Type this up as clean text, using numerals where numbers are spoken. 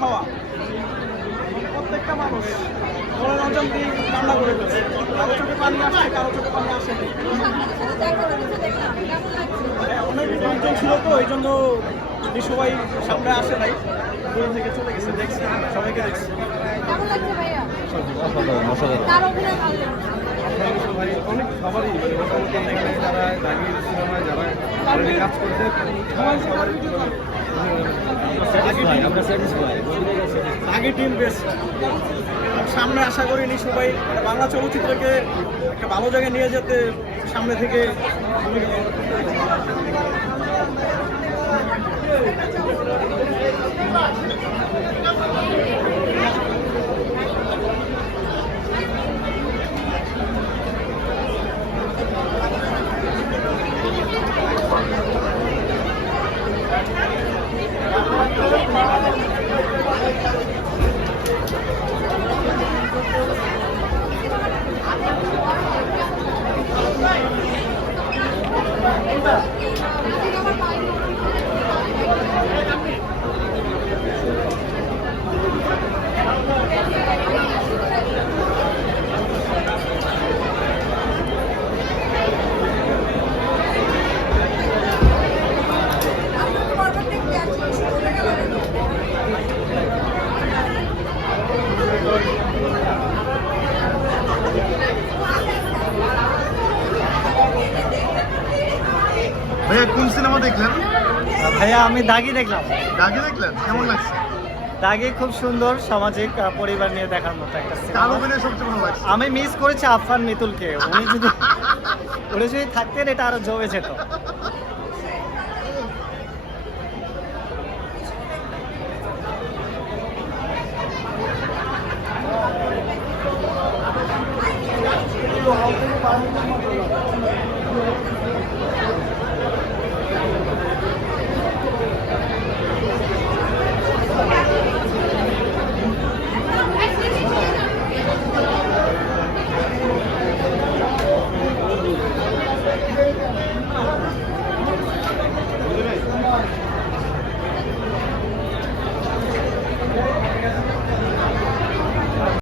খাওয়া প্রত্যেকটা মানুষ মনের অঞ্চল দিয়ে কান্না করে ফেলছে। কারো চোখে পানি আসছে, কারো চোখে পানি আসেনি। অনেক লোকজন ছিল তো, এই জন্য সবাই সামনে আসে নাই, দূর থেকে চলে গেছে। দেখছি সবাইকে দেখছি। অনেক খাবারই মোটামুটি এখানে যারা দাগি সিনেমায় যারা অলরেডি কাজ করছে সবারই দাগি টিম বেস্ট। সামনে আশা করিনি সবাই বাংলা চলচ্চিত্রকে একটা ভালো জায়গায় নিয়ে যেতে সামনে থেকে ভাইয়া কোন সিনেমা দেখলেন? ভাইয়া আমি দাগি দেখলাম। দাগি দেখলেন, কেমন লাগছে? দাগি খুব সুন্দর, সামাজিক পরিবার নিয়ে দেখার মতো একটা কার সিনেমা। অভিনয় সবচেয়ে ভালো লাগছে? আমি মিস করেছি আফফান মিতুলকে। উনি যদি থাকতেন এটা আরো জমে যেত।